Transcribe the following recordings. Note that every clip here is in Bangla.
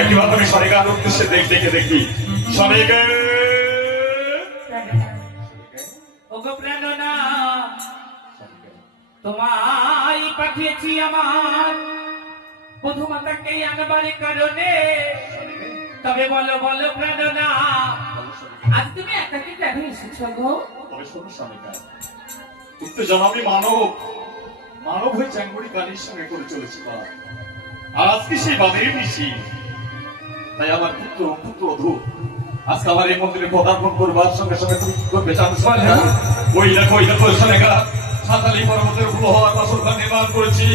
একবার তুমি সরেগার উদ্দেশ্যে দেখে দেখি সরেগে ওগো প্রেরণা তোমায় পাঠিয়েছি আমার বধুমাতাকে আনবার কারণে। তবে বলো বলো প্রেরণা, আজ তুমি একাকি কেন এসেছো গো? তবে শোনো সরেগা, উত্তেজনা আমি মানব হয়ে চ্যাঙ্গুড়ি কালীর সঙ্গে করে চলেছি বা আর আজকে সেই বাদের নিশি। তাই আমার পুত্র আজকে আমার এই মন্দিরে পদার্পণ করবার সঙ্গে সঙ্গে তুমি কি করবে জানো? ওই দেখো সরেগা, সাঁতালি পর্বতের উপর হওয়ার বাসর ঘর নির্মাণ করেছি।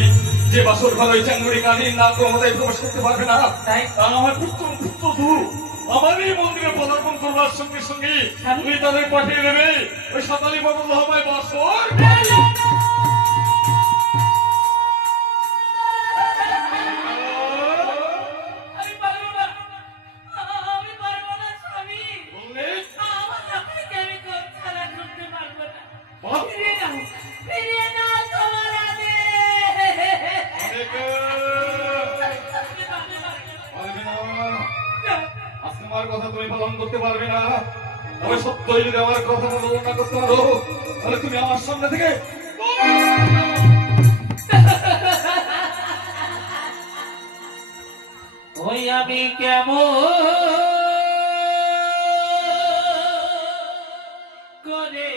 যে বাসর ঘর ওই চ্যাঙ্গুড়ি কালীর না আমাদের প্রবেশ করতে পারবে না। তাই আমার পুত্র আমার এই মন্দিরে পদার্পণ করবার সঙ্গে সঙ্গে তুমি তাদের পাঠিয়ে দেবে ওই সাঁতালি পর্বত হওয়ায় বাসর। আমার কথা তুমি পালন করতে পারবে না। তবে সত্যই যদি আমার কথা পালন না করতে পারো তাহলে তুমি আমার সামনে থেকে ওই আমি কেমন করে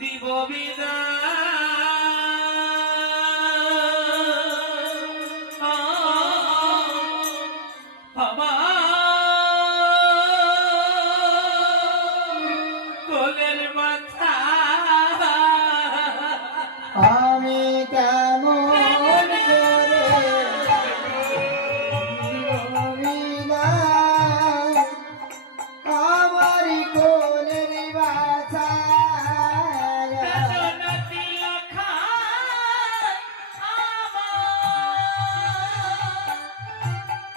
দিব বিদায় কোলের মাথা। আমি কেমন আমার কোলের বাছা আমি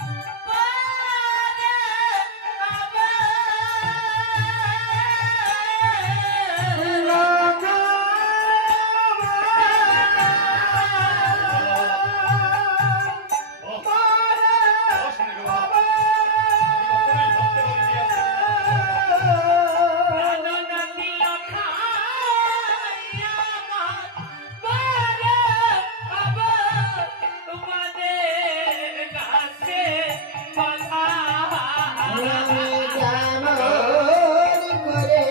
কেমন করে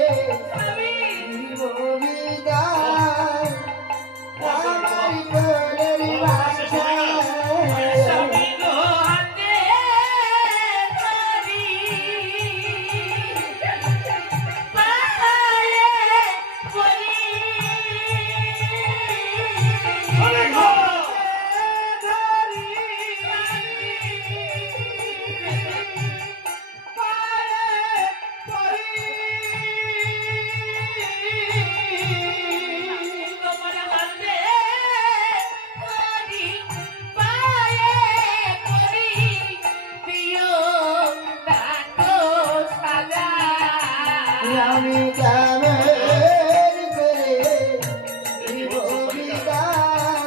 দিব বিদায়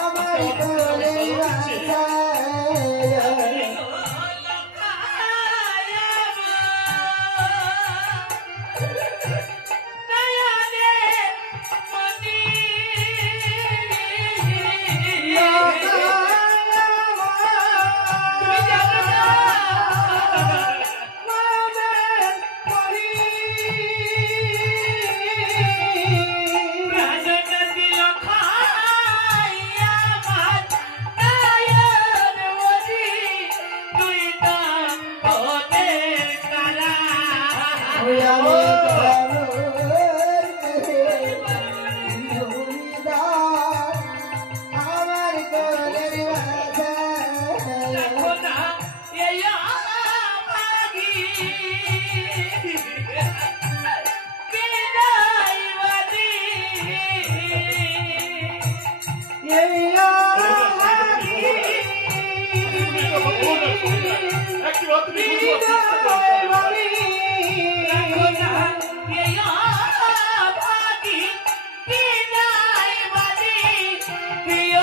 আমার কোলের বাছা প্রিয়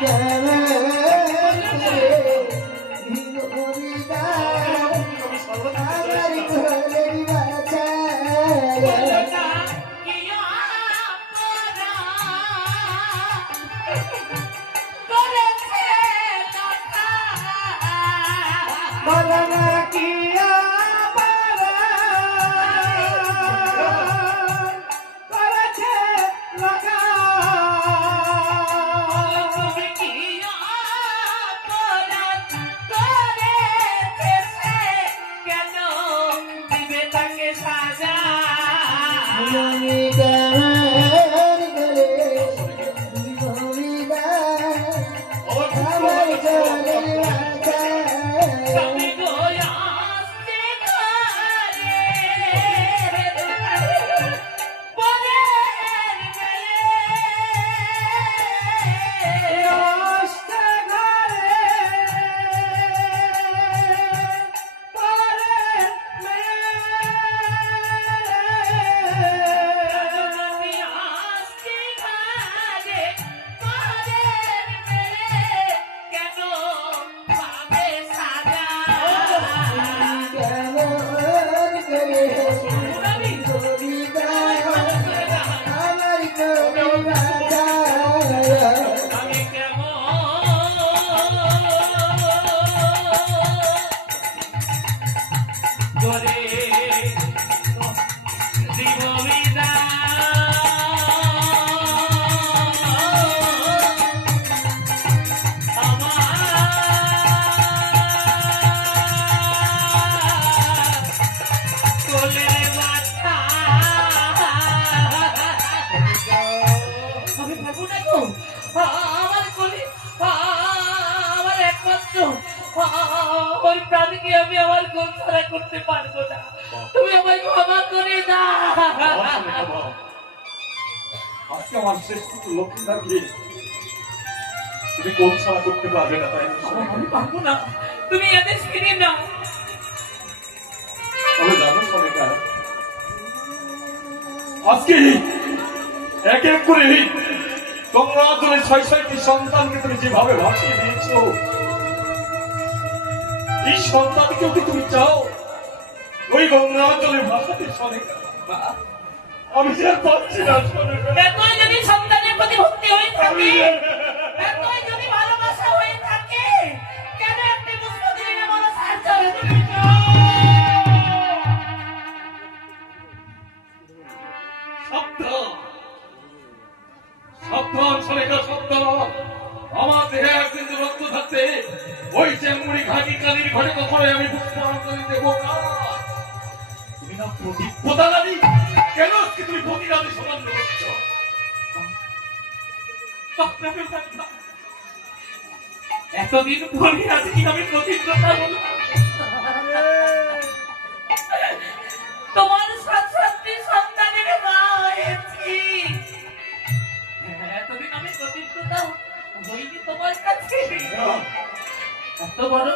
কেমন করে দিব বিদায় আমার কোলের বাছা বলো না কি করেছে কথা বলো না কি করেছে লগা তুমি কি অপরাধ করেছে কেন দিবে তাকে সাজা আমি কেমন করে দিব বিদায় আমার কোলের বাছা স্বামী গো আসতে ঘরে পরের মেয়ে রাস্তা ঘরে পরে তুমি আসতে ঘরে পরের মেয়ে কেন পাবে সাজা কেমন করে বিদায় আমার কোলের বাছা আমি কেমন করে দিব আমার কোলের বাচ্চা আমি পারবো না গো আমার কোলে আমার একমাত্র ওই প্রাণীকে আমি আমার কোল ছাড়া করতে পারবো না তুমি আমায় ক্ষমা করে দাও আজকে আমার শেষ পুত্র লক্ষ্মীনাথকে তুমি কোন ছাড়া করতে পারবে না, তাই না? আমি পারবো না তুমি এদের ফিরে নাও তবে জানো সনেকা, আজকে এক এক করে গঙ্গাজলের ৬৬টি সন্তানকে তুমি যেভাবে ভাসিয়ে দিয়েছ, এই সন্তানকেও কি তুমি চাও ওই গঙ্গাজলে ভাসাতে সনেকা? আমি যে আর পারছি না সনেকা। এতই যদি সন্তানের প্রতি ভক্তি হয়ে থাকে এতই যদি ভালোবাসা হয়ে থাকে কেন একটি পুষ্প দিলে না বলো সাহায্য সাবধান সাবধান সনেকা, সাবধান। আমার দেহে একদিন যে রক্ত থাকতে ওই চেঙ্গুড়ি ঘাটি কালির ঘরে কখনোই আমি পুষ্পাঞ্জলি দেবো না। তুমি না প্রতিপদানি, কেন আজকে তুমি প্রতিরানি সমান করছ? এতদিন পরে আজকে আমি প্রতিজ্ঞতা বললাম তোমার সাতটি সন্তানের মা হয়েছি এতদিন আমি প্রতিজ্ঞতা হইনি তোমার কাছে এত বড়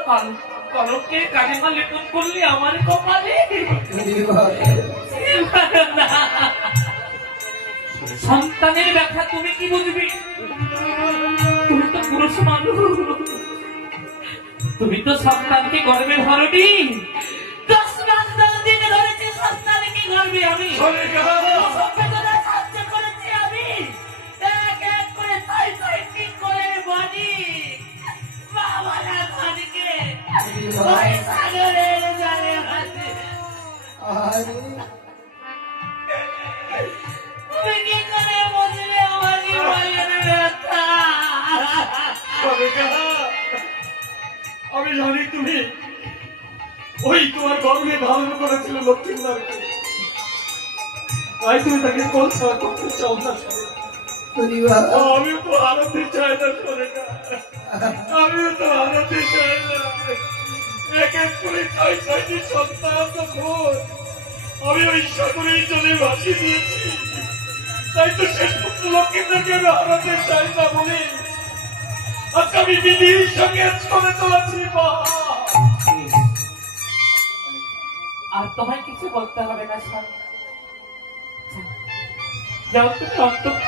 কলমকে কালিমা লেপন করলে আমার কপালে সন্তানের ব্যাখ্যা তুমি কি বুঝবি তুমি তো পুরুষ মানুষ তুমি তো সন্তানকে গর্বে ধরনি 10 মাস 10 দিনে ধরেছি সন্তানকে গর্বে আমি সনেকা, সভ্যতা সাহায্য করেছি আমি এক এক করে 6টি করে বাড়ি বাবারা ঘরকে ওই সাগরের জলে ভাসে তুমি কি করে বুঝলে আমার জীবনের ব্যথা সনেকা, আমি জানি তুমি ওই তোমার গর্ভে ধারণ করেছিল লক্ষ্মীনাথকে, তাই তুমি তাকে কোন ছাড়া করতে চাও না সনেকা। আমিও তো হারাতে চাই না সনেকা, আমিও তো হারাতে চাই না। এক এক করে ৬৬টি সন্তান যখন আমি ওই সাগরেই জলে ভাসিয়ে দিয়েছি, তাই তো শেষ পুত্র লক্ষ্মীদেরকে আমি হারাতে চাই না বলে আজকে আমি বিধির সঙ্গে চলে চলেছি। মা, আর তোমায় কিছু বলতে হবে না স্বামী যাও তুমি অন্ত